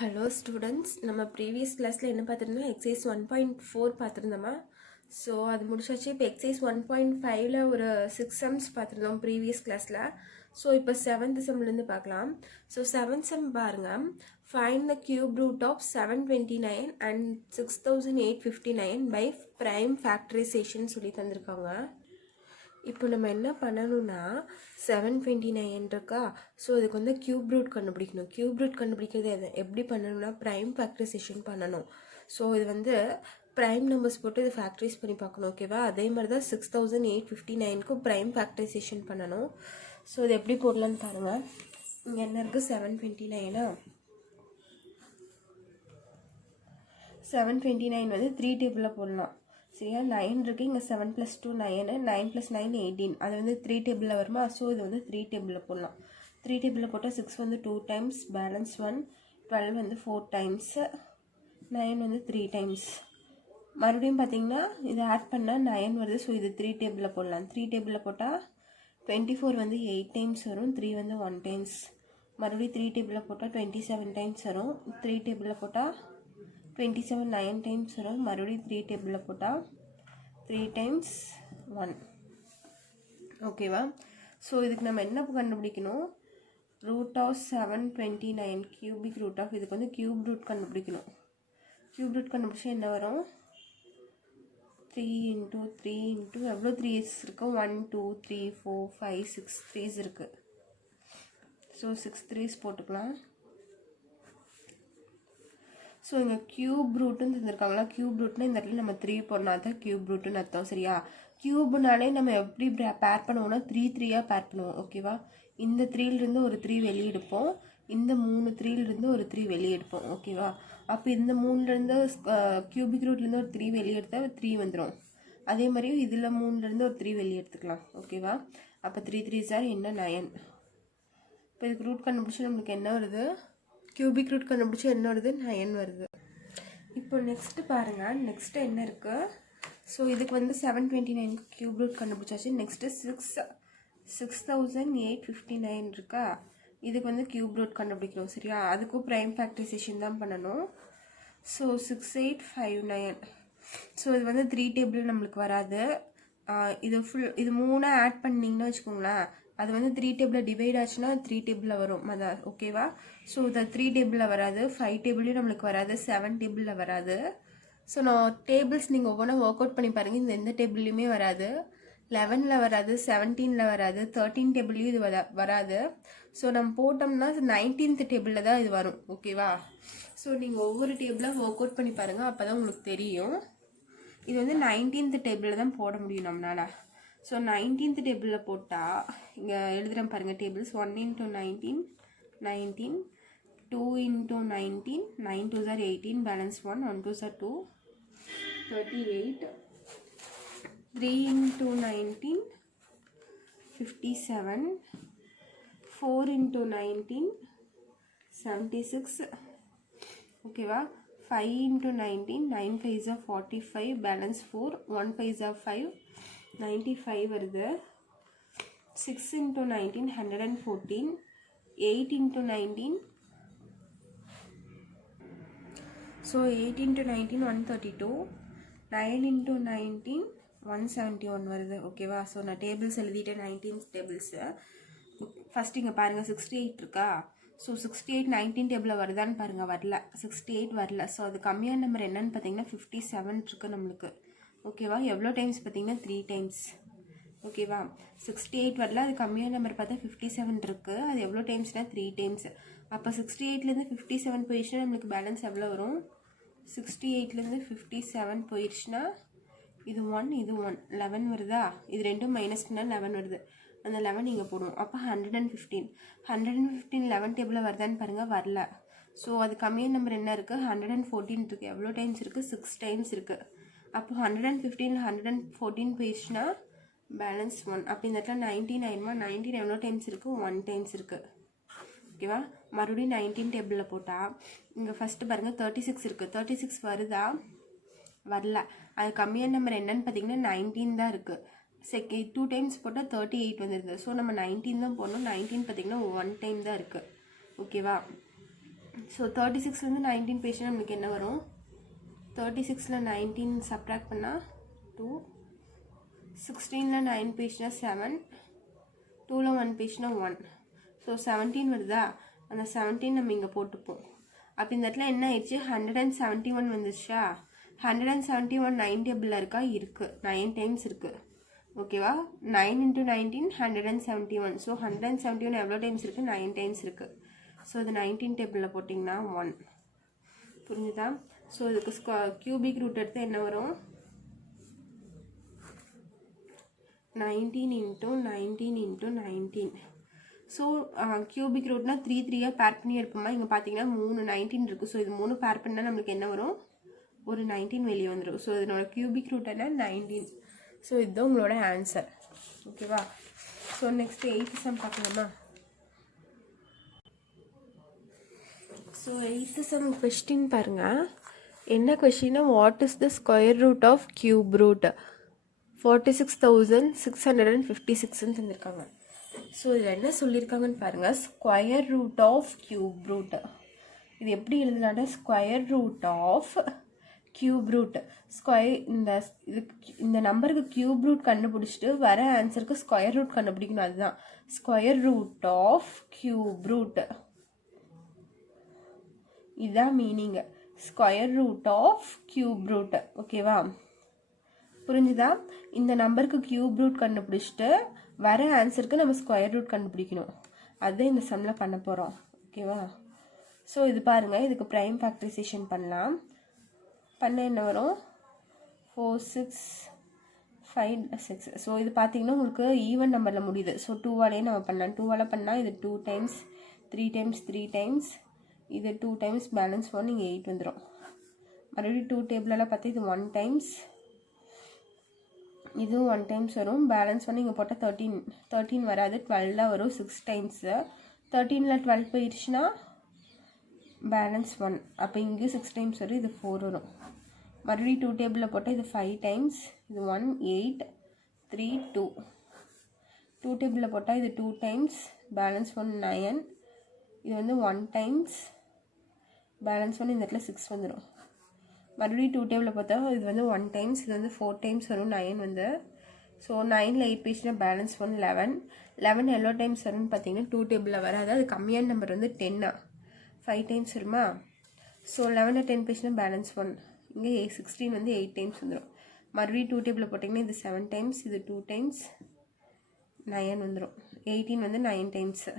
Hello students, நம்ம previous கிளாஸில் என்ன பார்த்துருந்தோம்? எக்ஸைஸ் 1.4 பார்த்துருந்தோமா? ஸோ அது முடிச்சாச்சு. இப்போ எக்ஸைஸ் 1.5ல் ஒரு 6 சம்ஸ் பார்த்துருந்தோம் ப்ரீவியஸ் கிளாஸில். ஸோ இப்போ 7th சம்லேருந்து பார்க்கலாம். ஸோ 7th சம் பாருங்கள். Find the cube root of 729 and 6859 by prime factorisation சொல்லி தந்திருக்காங்க. இப்போ நம்ம என்ன பண்ணணும்னா 729 இருக்கா, ஸோ இதுக்கு வந்து கியூப் ரூட் கண்டுபிடிக்கணும். கியூப் ரூட் கண்டுபிடிக்கிறது எப்படி பண்ணணும்னா ப்ரைம் ஃபேக்டரைசேஷன் பண்ணணும். ஸோ இது வந்து ப்ரைம் நம்பர்ஸ் போட்டு இது ஃபேக்டரைஸ் பண்ணி பார்க்கணும். ஓகேவா? அதே மாதிரி தான் 6859க்கும் ப்ரைம் ஃபேக்டரைசேஷன் பண்ணணும். ஸோ இது எப்படி போடலான்னு பாருங்கள். இங்கே என்ன இருக்குது? 729 வந்து 3 டேபிளில் போடலாம். சரியா? 9 இருக்குது. இங்கே 7 + 2 9, 9 + 9 18. அது வந்து 3 டேபிளில் வருமா? ஸோ இது வந்து 3 டேபிளில் போடலாம். 3 டேபிளில் போட்டால் 6 வந்து 2 டைம்ஸ், பேலன்ஸ் 1, 12 வந்து 4 டைம்ஸ், 9 வந்து 3 டைம்ஸ். மறுபடியும் பார்த்தீங்கன்னா இது ஆட் பண்ணால் 9 வருது. ஸோ இது 3 டேபிளில் போடலாம். 3 டேபிளில் போட்டால் 24 வந்து 8 டைம்ஸ் வரும், 3 வந்து 1 டைம்ஸ். மறுபடியும் 3 டேபிளில் போட்டால் 27 டைம்ஸ் வரும். 3 டேபிளில் போட்டால் 27 9 டைம்ஸ் வரும். மறுபடியும் 3 டேபிளில் போட்டால் 3 டைம்ஸ் 1. ஓகேவா? ஸோ இதுக்கு நம்ம என்ன கண்டுபிடிக்கணும்? Root of 729 cubic root of, இதுக்கு வந்து கியூப் ரூட் கண்டுபிடிக்கணும். கியூப் ரூட் கண்டுபிடிச்சா என்ன வரும்? 3 × 3 × எவ்வளோ 3's இருக்குது? 1 2 3 4 5 6 3's இருக்குது. ஸோ 6 3's போட்டுக்கலாம். ஸோ இங்கே கியூப் ரூட்டுன்னு தந்துருக்காங்களா? கியூப் ரூட்னா இந்த இடத்துல நம்ம 3 போடணும். அதுதான் கியூப் ரூட்டுன்னு அர்த்தம். சரியா? கியூப்னாலே நம்ம எப்படி பேர் பண்ணுவோம்னா 3 3யாக பேர் பண்ணுவோம். ஓகேவா? இந்த 3லேருந்து ஒரு 3 வெளியே எடுப்போம், இந்த 3 3லேருந்து ஒரு 3 வெளியே எடுப்போம். ஓகேவா? அப்போ இந்த 3லேருந்து கியூபிக் ரூட்லேருந்து ஒரு 3 வெளியே எடுத்தால் 3 வந்துடும். அதே மாதிரி இதில் 3லேருந்து ஒரு 3 வெளியே எடுத்துக்கலாம். ஓகேவா? அப்போ 3 3s are என்ன 9. இப்போ இதுக்கு ரூட் கண்டுபிடிச்சி நம்மளுக்கு என்ன வருது? கியூபிக் ரூட் கண்டுபிடிச்சி என்ன வருது? 9 வருது. இப்போ நெக்ஸ்ட்டு பாருங்கள். நெக்ஸ்ட்டு என்ன இருக்குது? ஸோ இதுக்கு வந்து 729 கியூப் ரூட் கண்டுபிடிச்சாச்சு. நெக்ஸ்ட்டு 6859 இருக்கா, இதுக்கு வந்து கியூப் ரூட் கண்டுபிடிக்கணும். சரியா? அதுக்கும் ப்ரைம் ஃபேக்டரைசேஷன் தான் பண்ணணும். ஸோ 6859, ஸோ இது வந்து 3 டேபிள் நம்மளுக்கு வராது. இது 3 ஆட் பண்ணிங்கன்னா வச்சுக்கோங்களேன், அது வந்து 3 டேபிளில் டிவைட் ஆச்சுன்னா 3 டேபிளில் வரும். அதான். ஓகேவா? ஸோ இது 3 டேபிளில் வராது, 5 டேபிளையும் நம்மளுக்கு வராது, 7 டேபிளில் வராது. ஸோ நான் டேபிள்ஸ் நீங்கள் ஒவ்வொன்றா ஒர்க் அவுட் பண்ணி பாருங்கள். இந்த எந்த டேபிள்லையுமே வராது. 11ல் வராது, 17ல் வராது, 13 டேபிள்லையும் இது வராது. ஸோ நம்ம போட்டோம்னா 19th டேபிளில் தான் இது வரும். ஓகேவா? ஸோ நீங்கள் ஒவ்வொரு டேபிளாக ஒர்க் அவுட் பண்ணி பாருங்கள், அப்போ தான் உங்களுக்கு தெரியும். இது வந்து 19th டேபிளில் தான் போட முடியும் நம்மளால். ஸோ 19th டேபிளில் போட்டால் இங்கே எழுதுகிறேன் பாருங்கள். Tables 1 × 19 19, 2 × 19 9 2s are 18, balance 1 1 2s are 2 38, 3 × 19 57, 4 × 19 76. ஓகேவா? 5 × 19 9 5s are 45, balance 4 1 5s are 5 95 வருது. 6 × 19 114, 8 × 19, ஸோ 8 × 19 132, 9 × 19 171 வருது. ஓகேவா? ஸோ நான் டேபிள்ஸ் எழுதிட்டேன். 19th tables. ஃபஸ்ட் இங்கே பாருங்கள், 68 இருக்கா? ஸோ 68 19 டேபிளில் வருதான்னு பாருங்கள். வரல, 68 வரல. ஸோ அது கம்மியான நம்பர் என்னன்னு பார்த்தீங்கன்னா 57 இருக்குது நம்மளுக்கு. ஓகேவா? எவ்வளோ டைம்ஸ் பார்த்தீங்கன்னா 3 டைம்ஸ். ஓகேவா? 68 வரல, அது கம்மியான நம்பர் பார்த்தா 57 இருக்குது. அது எவ்வளோ டைம்ஸ்னால் 3 டைம்ஸ். அப்போ 68லேருந்து 57 போயிடுச்சுன்னா நம்மளுக்கு பேலன்ஸ் எவ்வளோ வரும்? 68லேருந்து 57 போயிடுச்சுன்னா இது 1 இது 1 11 வருதா? இது ரெண்டும் மைனஸ் பண்ணால் 11 வருது. அந்த 11 இங்கே போடும். அப்போ 115 11 டேபிளில் வருதான்னு பாருங்கள். வரல. ஸோ அது கம்மியான நம்பர் என்ன இருக்குது? 114 இருக்குது. எவ்வளோ டைம்ஸ் இருக்குது? 6 டைம்ஸ் இருக்குது. அப்போ 115 114 போயிடுச்சுன்னா பேலன்ஸ் 1. அப்போ இந்த இடத்துல 19 ஆயிடுமா? 19 எவ்வளோ டைம்ஸ் இருக்குது? 1 டைம்ஸ் இருக்குது. ஓகேவா? மறுபடியும் 19 டேபிளில் போட்டால் இங்கே ஃபஸ்ட்டு பாருங்கள் 36 இருக்குது. 36 வருதா? வரல. அது கம்மியான நம்பர் என்னன்னு பார்த்தீங்கன்னா 19 தான் இருக்குது. 2 டைம்ஸ் போட்டால் 38 வந்துடுது. ஸோ நம்ம 19 தான் போடணும். 19 பார்த்தீங்கன்னா 1 டைம் தான் இருக்குது. ஓகேவா? ஸோ 36லேருந்து 19 பேசினா நம்மளுக்கு என்ன வரும்? 36ல் 19 சப்ராக்ட் பண்ணால் 2, 16ல் 9 பேசினா 7, 2ல் 1 பேசினா 1. ஸோ 17 வருதா? அந்த 17 நம்ம இங்கே போட்டுப்போம். அப்போ இந்த இடத்துல என்ன ஆயிடுச்சு? 171 வந்துச்சா? 171 9 டேபிளில் இருக்கா? இருக்குது, 9 டைம்ஸ் இருக்குது. ஓகேவா? 9 × 19 171. ஸோ 171 எவ்வளோ டைம்ஸ் இருக்குது? 9 டைம்ஸ் இருக்குது. ஸோ இது 19 டேபிளில் போட்டிங்கன்னா 1. புரிஞ்சுதா? ஸோ இதுக்கு கியூபிக் ரூட் எடுத்து என்ன வரும்? 19 × 19 × 19. ஸோ கியூபிக் ரூட்னா 3 3 பேர் பண்ணி எடுப்போமா? இங்கே பார்த்தீங்கன்னா 3 19 இருக்குது. ஸோ இது 3 பேர் பண்ணால் நம்மளுக்கு என்ன வரும்? ஒரு 19 வெளியே வந்துடும். ஸோ இதனோட கியூபிக் ரூட் என்ன? 19. ஸோ இதுதான் உங்களோட ஆன்சர். ஓகேவா? ஸோ நெக்ஸ்ட் 8th சம் பார்க்கலாமா? ஸோ 8th சம் கொஸ்டின் பாருங்கள். என்ன கொஸ்டின்னா, what is the square root of cube root? 46,656ன்னு தந்திருக்காங்க. ஸோ இதில் என்ன சொல்லியிருக்காங்கன்னு பாருங்கள். Square root of cube root இது எப்படி எழுதலாம்னா, square root of cube root இந்த நம்பருக்கு கியூப் ரூட் கண்டுபிடிச்சிட்டு வர ஆன்சருக்கு ஸ்கொயர் ரூட் கண்டுபிடிக்கணும். அதுதான் square root of cube root. இதுதான் meaning, square root of cube root. ஓகேவா? புரிஞ்சுதா? இந்த நம்பருக்கு கியூப் ரூட் கண்டுபிடிச்சிட்டு வர ஆன்சருக்கு நம்ம ஸ்கொயர் ரூட் கண்டுபிடிக்கணும். அதுதான் இந்த சம்மில் பண்ண போகிறோம். ஓகேவா? ஸோ இது பாருங்கள், இதுக்கு ப்ரைம் ஃபேக்டரைசேஷன் பண்ணலாம். பண்ண என்ன வரும்? 4 6 5 6. ஸோ இது பார்த்தீங்கன்னா உங்களுக்கு ஈவன் நம்பரில் முடியுது. ஸோ 2ஆலே நம்ம பண்ணலாம். 2ஆல் பண்ணால் இது 2 டைம்ஸ் 3 டைம்ஸ் 3 டைம்ஸ், இது 2 டைம்ஸ், பேலன்ஸ் 1, இங்கே 8 வந்துடும். மறுபடியும் 2 டேபிளெல்லாம் பார்த்து இது 1 டைம்ஸ், இதுவும் 1 டைம்ஸ் வரும். பேலன்ஸ் 1 இங்கே போட்டால் 13 வராது, 12 தான் வரும். 6 டைம்ஸு. 13ல் 12 போயிடுச்சுன்னா பேலன்ஸ் 1. அப்போ இங்கேயும் 6 டைம்ஸ் வரும், இது 4 வரும். மறுபடியும் 2 டேபிளில் போட்டால் இது 5 டைம்ஸ், இது 1 8 3 2. 2 டேபிளில் போட்டால் இது 2 டைம்ஸ், பேலன்ஸ் 1 9. இது வந்து 1 டைம்ஸ், பேலன்ஸ் 1 இந்த இடத்துல 6 வந்துடும். மறுபடியும் 2 டேபிளில் பார்த்தா இது வந்து 1 டைம்ஸ், இது வந்து 4 டைம்ஸ் வரும், 9 வந்து. So 9ல் 8 பேஜ்னா balance 1 11. 11 எவ்வளோ டைம்ஸ் வரும்னு பார்த்தீங்கன்னா 2 டேபிளில் வராது, அது கம்மியான நம்பர் வந்து 10. 5 டைம்ஸ் வருமா? ஸோ 11 10 பேஜ்னா பேலன்ஸ் 1. இங்கே 16 வந்து 8 டைம்ஸ் வந்துடும். மறுபடியும் 2 டேபிளில் போட்டிங்கன்னா இது 7 டைம்ஸ், இது 2 டைம்ஸ், 9 வந்துடும். 18 வந்து 9 டைம்ஸு.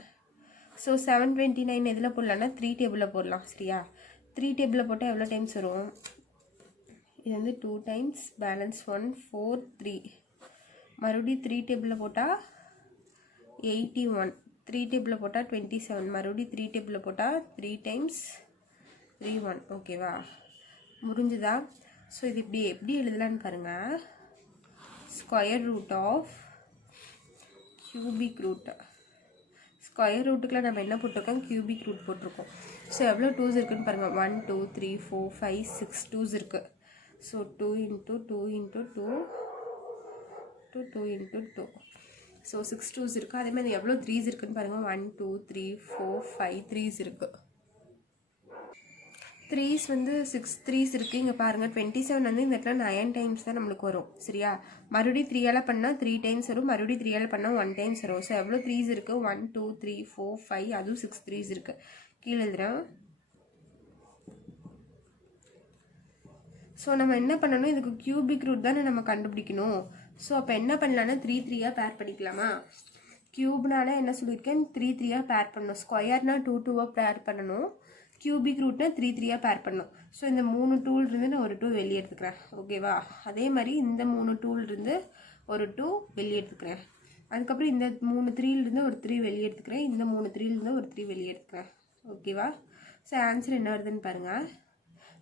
ஸோ 729 எதில் போடலான்னா 3 டேபிளில் போடலாம். சரியா? 3 டேபிளில் போட்டால் எவ்வளோ டைம்ஸ் வரும்? இது வந்து 2 டைம்ஸ், பேலன்ஸ் 1 4 3. மறுபடியும் 3 டேபிளில் போட்டால் 81. 3 டேபிளில் போட்டால் 27. மறுபடியும் 3 டேபிளில் போட்டால் 3 டைம்ஸ் 3 1. ஓகேவா? முடிஞ்சுதா? ஸோ இது எப்படி எழுதலான்னு பாருங்கள். Square root of cubic root. Square ரூட்டுக்குள்ள நம்ம என்ன போட்டிருக்கோம்? கியூபிக் ரூட் போட்டிருக்கோம். ஸோ எவ்வளோ 2s இருக்குன்னு பாருங்கள். 1 2 3 4 5 6 2s இருக்குது. ஸோ 2 × 2 × 2 2 × 2. ஸோ 6 2s இருக்குது. அதேமாதிரி எவ்வளோ 3s இருக்குன்னு பாருங்கள். 1 2 3 4 5 3s இருக்குது. 3s வந்து 6 3s இருக்குது. இங்கே பாருங்கள் 27 வந்து இந்த இடத்துல 9 டைம்ஸ் தான் நம்மளுக்கு வரும். சரியா? மறுபடியும் 3ஆல் பண்ணால் 3 டைம்ஸ் வரும், மறுபடியும் 3ஆல் பண்ணால் 1 டைம்ஸ் வரும். ஸோ எவ்வளோ 3s இருக்குது? 1 2 3 4 5, அதுவும் 6 3s இருக்குது. கீழே எழுதுகிறேன். ஸோ நம்ம என்ன பண்ணணும்? இதுக்கு கியூபிக் ரூட் தானே நம்ம கண்டுபிடிக்கணும். ஸோ அப்போ என்ன பண்ணலான்னா 3 3 பேர் பண்ணிக்கலாமா? கியூப்னால என்ன சொல்லியிருக்கேன்? 3 3 பேர் பண்ணணும். ஸ்கொயர்னா 2 2 பேர் பண்ணணும். கியூபிக் ரூட்னா 3 3 பேர் பண்ணணும். ஸோ இந்த 3 டூல் இருந்து நான் ஒரு 2 வெளியே எடுத்துக்கிறேன். ஓகேவா? அதே மாதிரி இந்த 3 டூல் இருந்து ஒரு 2 வெளியே எடுத்துக்கிறேன். அதுக்கப்புறம் இந்த 3 3லேருந்து ஒரு 3 வெளியே எடுத்துக்கிறேன். இந்த 3 3லேருந்து ஒரு 3 வெளியே எடுத்துக்கிறேன். ஓகேவா? ஸோ ஆன்சர் என்ன வருதுன்னு பாருங்கள்.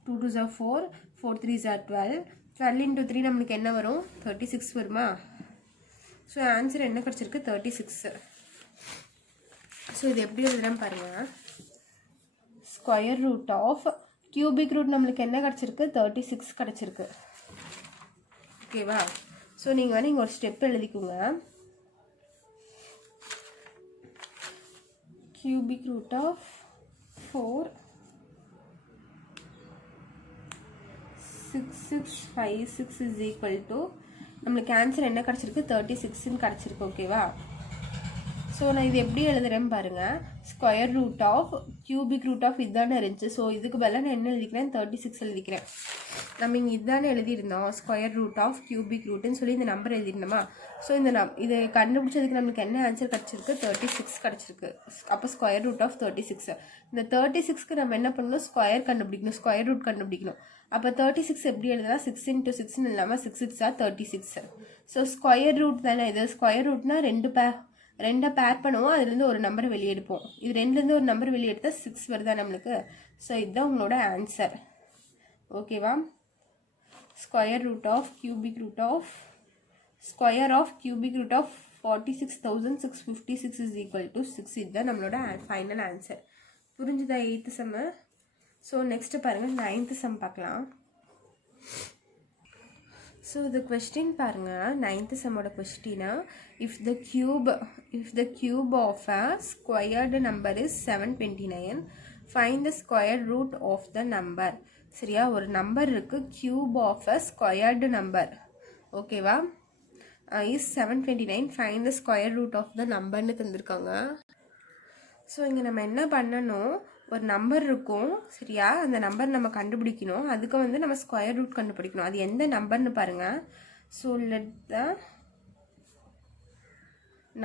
2 2s are 4, 4 3s are 12. 12 × 3 நம்மளுக்கு என்ன வரும்? 36 வருமா? ஸோ ஆன்சர் என்ன கிடச்சிருக்கு? 36. ஸோ இது எப்படி எழுதுறேன்னு பாருங்கள். Square root of cubic root நம்மளுக்கு என்ன கிடச்சிருக்கு? 36 கிடச்சிருக்கு. ஓகேவா? ஸோ நீங்கள் வந்து இங்கே ஒரு ஸ்டெப் எழுதிக்கோங்க. Cubic root of 4 6656 is equal to நம்மளுக்கு ஆன்சர் என்ன கிடச்சிருக்கு 36ன்னு கிடச்சிருக்கு ஓகேவா. ஸோ நான் இது எப்படி எழுதுறேன்னு பாருங்கள். Square root of cubic root of இதுதானே இருந்துச்சு. ஸோ இதுக்கு பதிலாக நான் என்ன எழுதிக்கிறேன் 36 எழுதிக்கிறேன். நம்ம இங்கே இதுதானே எழுதியிருந்தோம் ஸ்கொயர் ரூட் ஆஃப் கியூபிக் ரூட்டுன்னு சொல்லி இந்த நம்பர் எழுதிருந்தோமா. ஸோ இந்த இதை கண்டுபிடிச்சதுக்கு நம்மளுக்கு என்ன ஆன்சர் கிடச்சிருக்கு 36 கிடச்சிருக்கு. அப்போ ஸ்கொயர் ரூட் ஆஃப் 36. இந்த 36க்கு நம்ம என்ன பண்ணணும் ஸ்கொயர் கண்டுபிடிக்கணும், ஸ்கொயர் ரூட் கண்டுபிடிக்கணும். அப்போ 36 எப்படி எழுதுனா 6 × 6ன்னு இல்லாமல் 6 6 ஆர் 36. ஸோ ஸ்கொயர் ரூட் தானே இது. ஸ்கொயர் ரூட்னா ரெண்டை பேர் பண்ணுவோம், அதுலேருந்து ஒரு நம்பர் வெளியே எடுப்போம். இது ரெண்டுலேருந்து ஒரு நம்பர் வெளியே எடுத்தால் 6 வருதா நம்மளுக்கு. ஸோ இதுதான் உங்களோட ஆன்சர் ஓகேவா. Square root of cubic root of 46,656 is equal to 6. இதுதான் நம்மளோட ஃபைனல் ஆன்சர். புரிஞ்சுதா 8th சம்மு. ஸோ நெக்ஸ்ட்டு பாருங்கள் 9th சம் பார்க்கலாம். ஸோ the question பாருங்கள் 9th சம்மோட கொஸ்டினா if the cube of a squared number is 729 find the square root of the number. சரியா, ஒரு number இருக்கு cube of a squared number ஓகேவா is 729 find the square root of the numberன்னு தந்திருக்காங்க. So இங்கே நம்ம என்ன பண்ணணும், ஒரு நம்பர் இருக்கும் சரியா, அந்த நம்பர் நம்ம கண்டுபிடிக்கணும். அதுக்கு வந்து நம்ம ஸ்கொயர் ரூட் கண்டுபிடிக்கணும். அது எந்த நம்பர்னு பாருங்கள். So let the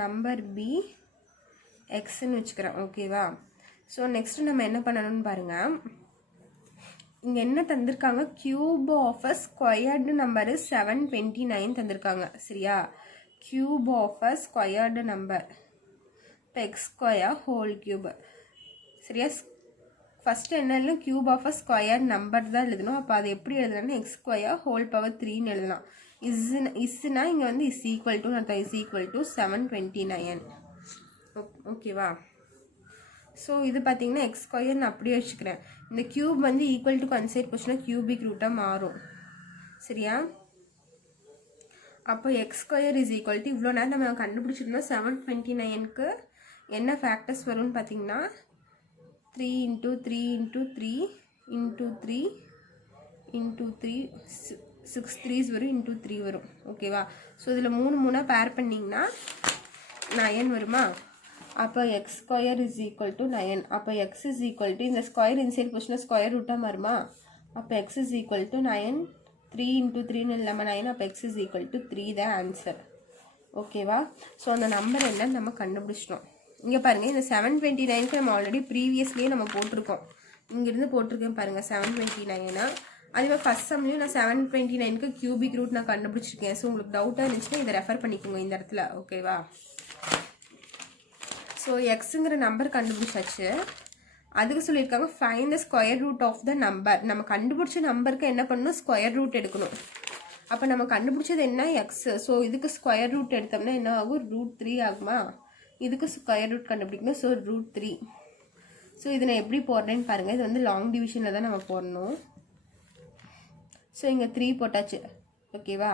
number be எக்ஸ்ன்னு வச்சுக்கிறேன் ஓகேவா. ஸோ நெக்ஸ்ட்டு நம்ம என்ன பண்ணணும்னு பாருங்கள். இங்கே என்ன தந்திருக்காங்க cube of a squared number 729 தந்திருக்காங்க சரியா. Cube of a squared number இப்போ எக்ஸ் ஸ்கொயர் ஹோல் கியூப் சரியா. ஃபஸ்ட்டு என்ன எழுதணும் cube of a square number தான் எழுதணும். அப்போ அது எப்படி எழுதலாம்னா எக்ஸ் ஸ்கொயர் ஹோல் பவர் 3ன்னு எழுதலாம். இஸ்னா இங்கே வந்து இஸ் ஈக்குவல் டு அர்த்தம், இஸ் ஈக்குவல் டு 729 ஓகேவா. ஸோ இது பார்த்தீங்கன்னா எக்ஸ் ஸ்கொயர் நான் அப்படியே வச்சுக்கிறேன். இந்த கியூப் வந்து ஈக்குவல் டு கன்சைட் போச்சுன்னா கியூபிக் ரூட்டாக மாறும் சரியா. அப்போ X square is equal to இவ்வளோ நேரம் நம்ம கண்டுபிடிச்சிருந்தோம் 729க்கு என்ன ஃபேக்டர்ஸ் வரும்னு பார்த்தீங்கன்னா 3 × 3 × 3 × 3 × 3 6 3s வரும் × 3 வரும் ஓகேவா. ஸோ இதில் 3 பேர் பண்ணிங்கன்னா 9 வருமா. அப்போ X square is equal to 9. அப்போ எக்ஸ் இஸ் ஈக்குவல் டு இந்த ஸ்கொயர் இன்சைட் போச்சுன்னா ஸ்கொயர் ரூட்டாக மாறுமா. அப்போ எக்ஸ் இஸ் ஈக்குவல் டு 9 3 × 3ன்னு இல்லாமல் 9. அப்போ எக்ஸ் இஸ் ஈக்குவல் டு 3 தான் ஆன்சர் ஓகேவா. ஸோ அந்த நம்பர் என்னன்னு நம்ம கண்டுபிடிச்சிட்டோம். இங்கே பாருங்கள் இந்த 729க்கு நம்ம ஆல்ரெடி ப்ரீவியஸ்லேயே நம்ம போட்டிருக்கோம். இங்கேருந்து போட்டிருக்கேன் பாருங்கள் 729. அதுவே ஃபஸ்ட் சம்லேயும் நான் 729க்கு கியூபிக் ரூட் நான் கண்டுபிடிச்சிருக்கேன். ஸோ உங்களுக்கு டவுட்டாக இருந்துச்சுன்னா இதை ரெஃபர் பண்ணிக்கோங்க இந்த இடத்துல ஓகேவா. ஸோ எக்ஸுங்கிற நம்பர் கண்டுபிடிச்சாச்சு. அதுக்கு சொல்லியிருக்காங்க find the square root of the number. நம்ம கண்டுபிடிச்ச நம்பருக்கு என்ன பண்ணணும் ஸ்கொயர் ரூட் எடுக்கணும். அப்போ நம்ம கண்டுபிடிச்சது என்ன எக்ஸ். ஸோ இதுக்கு ஸ்கொயர் ரூட் எடுத்தோம்னா என்ன ஆகும் √3 ஆகுமா. இதுக்கு ஸ்கொயர் ரூட் கண்டுபிடிக்கணும். ஸோ √3. ஸோ இதை நான் எப்படி போடுறேன்னு பாருங்கள். இது வந்து லாங் டிவிஷனில் தான் நம்ம போடணும். ஸோ இங்கே 3 போட்டாச்சு ஓகேவா.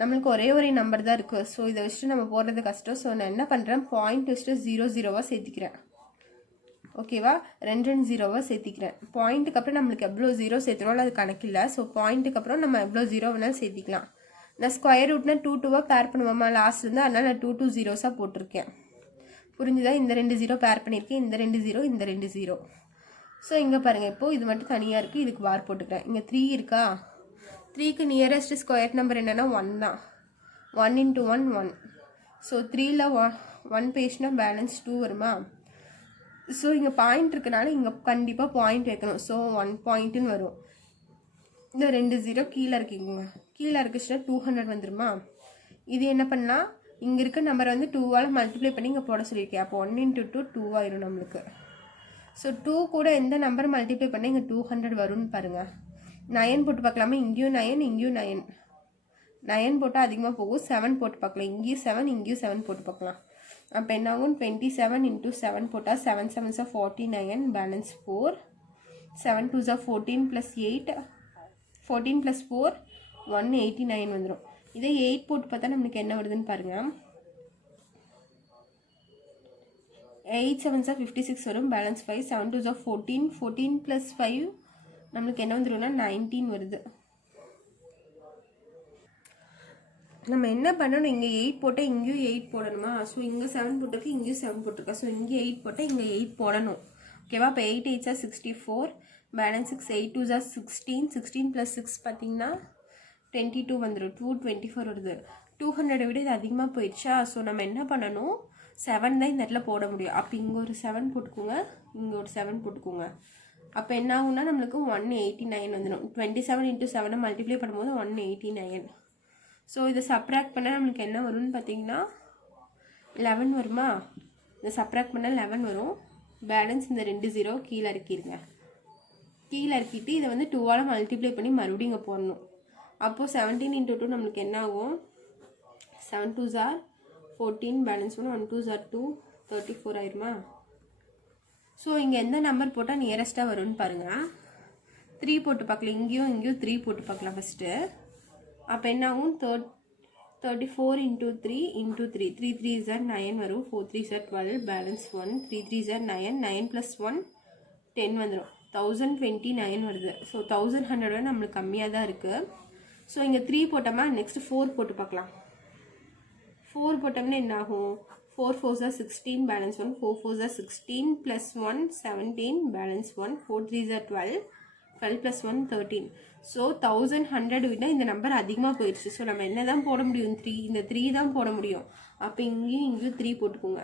நம்மளுக்கு ஒரே நம்பர் தான் இருக்குது. ஸோ இதை வச்சுட்டு நம்ம போடுறது கஷ்டம். ஸோ நான் என்ன பண்ணுறேன் பாயிண்ட் வச்சுட்டு 0 0வாக சேர்த்திக்கிறேன் ஓகேவா. 2 0வாக சேர்த்திக்கிறேன். பாயிண்ட்டுக்கு அப்புறம் நம்மளுக்கு எவ்வளோ 0 சேர்த்துறோம் அது கணக்கில்லை. ஸோ பாயிண்ட்டுக்கு அப்புறம் நம்ம எவ்வளோ 0 வேணாலும் சேர்த்திக்கலாம். நான் ஸ்கொயர் ரூட்னா 2 2வாக பேர் பண்ணுவோமா லாஸ்ட்லேருந்து, அதனால் நான் 2 2 0ஸாக போட்டிருக்கேன். புரிஞ்சுதா. இந்த 2 0 பேர் பண்ணியிருக்கேன், இந்த 2 0 இந்த 2 0. ஸோ இங்கே பாருங்கள் இப்போது இது மட்டும் தனியாக இருக்குது, இதுக்கு பார் போட்டுக்கிறேன். இங்கே 3 இருக்கா. 3க்கு நியரஸ்ட் ஸ்கொயர் நம்பர் என்னென்னா 1 தான். 1 × 1 1. ஸோ 3ல் 1 பேஜ்னா பேலன்ஸ் 2 வருமா. ஸோ இங்கே பாயிண்ட் இருக்கனால இங்கே கண்டிப்பாக பாயிண்ட் வைக்கணும். ஸோ 1 பாயிண்ட்டுன்னு வரும். இந்த 2 0 கீழே இருக்குங்க, கீழே இருக்குச்சுன்னா 200 வந்துருமா. இது என்ன பண்ணலாம் இங்கே இருக்க நம்பரை வந்து 2ஆல் மல்டிப்ளை பண்ணி இங்கே போட சொல்லியிருக்கேன். அப்போ 1 × 2 2 ஆயிரும் நம்மளுக்கு. ஸோ 2 கூட எந்த நம்பர் மல்டிப்ளை பண்ணால் இங்கே 200 வரும்னு பாருங்கள். 9 போட்டு பார்க்கலாமா. இங்கேயும் 9 இங்கேயும் 9. 9 போட்டால் அதிகமாக போகும். 7 போட்டு பார்க்கலாம். இங்கேயும் 7 இங்கேயும் 7 போட்டு பார்க்கலாம். அப்போ என்ன ஆகும் 27 × 7 போட்டால் 7 7s are 49 balance 4. 7 2s are 14 + 8 14 + 4 189 வந்துடும். இதே 8 போட்டு பார்த்தா நம்மளுக்கு என்ன வருதுன்னு பாருங்கள். 8 7s are 56 வரும் பேலன்ஸ் 5. 7 2s are 14 14 + 5 நம்மளுக்கு என்ன வந்துடும்னா 19 வருது. நம்ம என்ன பண்ணணும், இங்கே 8 போட்டால் இங்கேயும் 8 போடணுமா? ஸோ இங்கே 7 போட்டிருக்கு, இங்கேயும் 7 போட்டிருக்கா. ஸோ இங்கே 8 போட்டால் இங்கே 8 போடணும். ஓகேவா? இப்போ 8 8 64, பேலன்ஸ் 6, 8 2 16, 16 + 6 பார்த்தீங்கன்னா 22 வந்துடும். 224 வருது. 200 விட இது அதிகமாக போயிடுச்சா? ஸோ நம்ம என்ன பண்ணணும், 7 தான் இந்த இடத்துல போட முடியும். அப்போ இங்கே ஒரு 7 போட்டுக்கோங்க, இங்கே ஒரு 7 போட்டுக்கோங்க. அப்போ என்ன ஆகும்னா நம்மளுக்கு 189 வந்துடும். 27 × 7 மல்டிப்ளை பண்ணும்போது 189. ஸோ இதை சப்ராக்ட் பண்ணால் நம்மளுக்கு என்ன வரும்னு பார்த்தீங்கன்னா 11 வருமா? இதை சப்ராக்ட் பண்ணால் 11 வரும். பேலன்ஸ் இந்த 2 0 கீழே இறக்கிடுங்க. கீழே இறக்கிட்டு இதை வந்து 2ஆல் மல்டிப்ளை பண்ணி மறுபடியும் இங்கே போடணும். அப்போது 17 × 2 நம்மளுக்கு என்ன ஆகும்? 7 2s are 14, balance 1 1 2s are 2, 34 ஆயிருமா? ஸோ இங்கே எந்த நம்பர் போட்டால் நியரஸ்ட்டாக வரும்னு பாருங்கள். 3 போட்டு பார்க்கலாம். இங்கேயும் 3 போட்டு பார்க்கலாம் ஃபஸ்ட்டு. அப்போ என்ன ஆகும்? 34 × 3 × 3. 3 3s are 9 வரும். 4 3s are 12, balance 1. 3 3s are 9, 9 + 1 10 வந்துடும். 1029 வருது. ஸோ 1100 நம்மளுக்கு கம்மியாக தான் இருக்குது. ஸோ இங்கே 3 போட்டோமா, நெக்ஸ்ட் 4 போட்டு பார்க்கலாம். 4 போட்டோம்னா என்ன ஆகும்? 4 4s are 16, balance 1. 4 4s are 16 + 1 17, balance 1. 4 3s are 12, 12 + 1 13. So 1100 விட இந்த நம்பர் அதிகமாக போயிடுச்சு. ஸோ நம்ம என்ன தான் போட முடியும்? 3, இந்த 3 தான் போட முடியும். அப்போ இங்கேயும் 3 போட்டுக்கோங்க.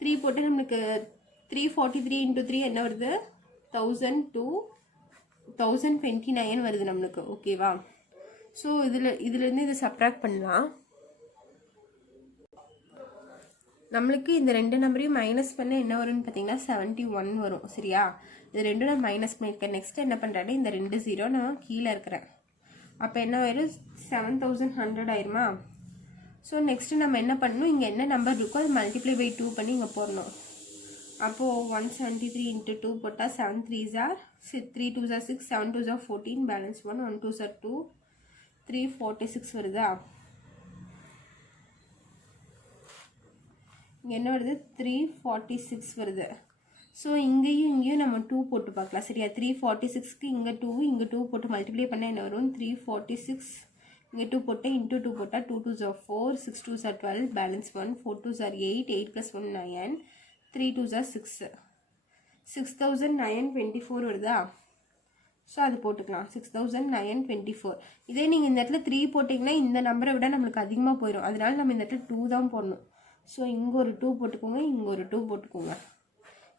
3 போட்டு நம்மளுக்கு 343 × 3 என்ன வருது? 1029 வருது நம்மளுக்கு. ஓகேவா? ஸோ இதுலேருந்து இதை சப்ராக்ட் பண்ணலாம். நம்மளுக்கு இந்த 2 நம்பரையும் மைனஸ் பண்ண என்ன வரும்னு பார்த்தீங்கன்னா 71 வரும். சரியா? இது 2 நான் மைனஸ் பண்ணியிருக்கேன். நெக்ஸ்ட் என்ன பண்ணுறேன்னா இந்த 2 0 நான் கீழே இருக்கிறேன். அப்போ என்ன ஆயிரும்? 7100 ஆயிருமா? ஸோ நெக்ஸ்ட்டு நம்ம என்ன பண்ணணும், இங்கே என்ன நம்பர் இருக்கோ அது மல்டிப்ளை பை 2 பண்ணி இங்கே போடணும். அப்போது 173 × 2 போட்டால் 7 3s are 3 2s are 6, 7 2s are 14, balance 1 1 2s are 2, 346 வருதா? இங்கே என்ன வருது? 346 வருது. ஸோ இங்கேயும் நம்ம 2 போட்டு பார்க்கலாம். சரியா? 346க்கு இங்கே 2, இங்கே 2 போட்டு மல்டிப்ளை பண்ணால் என்ன வரும்? 346 இங்கே 2 போட்டு இன்ட்டு 2 போட்டால் 2 2s are 4, 6 2s are 12, balance 1. 4 2s are 8, 8 + 1 9, 3 2s are 6, 6924 வருதா? ஸோ அது போட்டுக்கலாம். 6924. இதே நீங்கள் இந்த இடத்துல 3 போட்டிங்கன்னா இந்த நம்பரை விட நம்மளுக்கு அதிகமாக போயிடும். அதனால நம்ம இந்த இடத்துல 2 தான் போடணும். ஸோ இங்கே ஒரு 2 போட்டுக்கோங்க, இங்கே ஒரு 2 போட்டுக்கோங்க.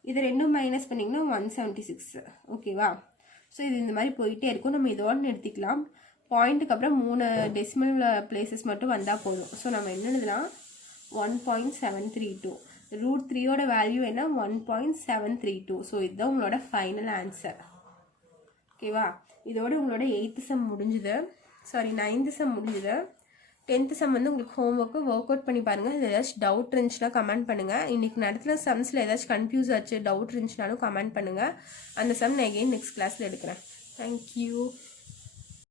இது ரெண்டும் மைனஸ் பண்ணிங்கன்னா 176. ஓகேவா? ஸோ இது இந்த மாதிரி போயிட்டே இருக்கும். நம்ம இதோட நிறுத்திக்கலாம். பாயிண்ட்டுக்கு அப்புறம் 3 டெசிமல் பிளேசஸ் மட்டும் வந்தால் போதும். ஸோ நம்ம என்ன எழுதலாம்? 1.732. √3 வேல்யூ என்ன? 1.732. ஸோ இதுதான் உங்களோட ஃபைனல் ஆன்சர். ஓகேவா? இதோட உங்களோட 8th சம் முடிஞ்சுது. சாரி 9th சம் முடிஞ்சுது. 10th சம் வந்து உங்களுக்கு ஹோம்ஒர்க்கு ஒர்க் அவுட் பண்ணி பாருங்கள். இது ஏதாச்சும் டவுட் இருந்துச்சுன்னா கமெண்ட் பண்ணுங்கள். இன்றைக்கி நடத்துல சம்ஸில் ஏதாச்சும் கன்ஃபியூஸ் ஆச்சு, டவுட் இருந்துச்சுனாலும் கமெண்ட் பண்ணுங்கள். அந்த சம் நான் எகெயின் நெக்ஸ்ட் கிளாஸில் எடுக்கிறேன். தேங்க்யூ.